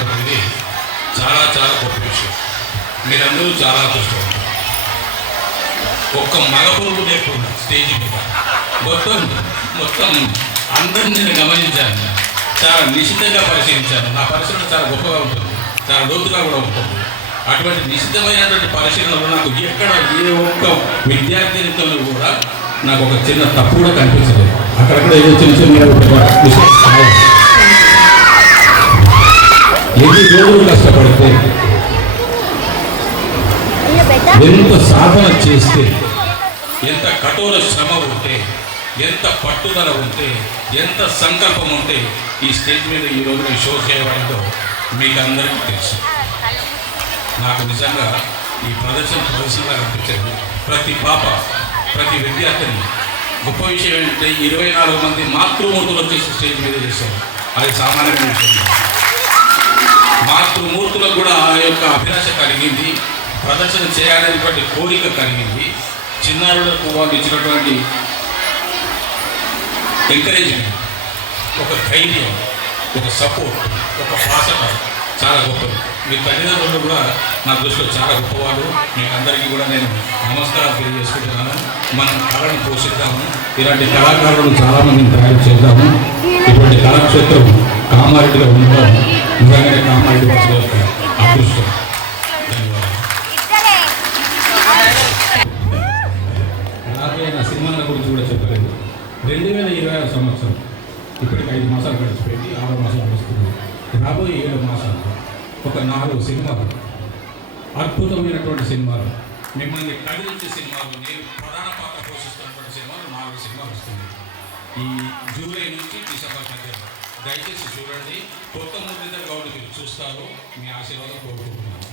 చేయడం అనేది చాలా చాలా గొప్ప విషయం. మీరందరూ చాలా అదృష్టం. ఒక్క మగ పురుగు లేకుండా స్టేజ్ మీద మొత్తం అందరినీ నేను గమనించాను. చాలా నిశ్చితంగా పరిశీలించాను. నా పరిశీలన చాలా గొప్పగా ఉంటుంది, చాలా లోతుగా కూడా ఉంటుంది. అటువంటి నిశ్చితమైనటువంటి పరిశీలనలో నాకు ఎక్కడ ఏ ఒక్క విద్యార్థినితో కూడా నాకు ఒక చిన్న తప్పు కూడా కనిపించలేదు. అక్కడక్కడ ఏదో చిన్న చిన్న ఎన్ని రోజులు కష్టపడితే, ఎంత సాధన చేస్తే, ఎంత కఠోర శ్రమ ఉంటే, ఎంత పట్టుదల ఉంటే, ఎంత సంకల్పం ఉంటే ఈ స్టేజ్ మీద ఈరోజు ఈ షో చేయడంలో మీకు అందరికీ తెలుసు. నాకు నిజంగా ఈ ప్రదర్శనగా అనిపించేది. ప్రతి పాప, ప్రతి విద్యార్థిని గొప్ప విషయం ఏంటంటే 24 మంది మాతృమూర్తులు వచ్చేసి స్టేజ్ మీద చేశారు. అది సామాన్యమైన విషయం. మాతృమూర్తులకు కూడా ఆ యొక్క అభిలాష కలిగింది, ప్రదర్శన చేయాలనేటువంటి కోరిక కలిగింది. చిన్నారులకు వాళ్ళు ఇచ్చినటువంటి ఎంకరేజ్మెంట్, ఒక ధైర్యం, ఒక సపోర్ట్, ఒక భాషట చాలా గొప్పది. మీ తల్లిదండ్రులు కూడా నా దృష్టిలో చాలా గొప్పవాళ్ళు. మీకు అందరికీ కూడా నేను నమస్కారాలు తెలియజేసుకుంటున్నాను. మనం కళను పోషిద్దాము, ఇలాంటి కళాకారులను చాలామందిని తయారు చేద్దాము. ఇటువంటి కళాక్షేత్రం కామారెడ్డిలో ఉండడం నిజంగానే కామారెడ్డి వాసుల యొక్క అదృష్టం. అలాగే నా సినిమాల గురించి కూడా చెప్పలేదు. 2026 సంవత్సరం ఇప్పటికి 5 మాసాలు గడిచిపోయింది, 6 మాసాలు వస్తుంది. రాబోయే 7 మాసాలు ఒక 4 సినిమాలు, అద్భుతమైనటువంటి సినిమాలు, మిమ్మల్ని కదిలించే సినిమాలు, నేను ప్రధాన పాత్ర పోషిస్తున్నటువంటి సినిమాలు 4 సినిమాలు వస్తుంది ఈ జూలై నుంచి డిసెంబర్ మధ్యలో. దయచేసి చూడండి. కొత్త మురళీధర్ గౌడ్కి చూస్తారు. మీ ఆశీర్వాదం కోరుకుంటున్నాను.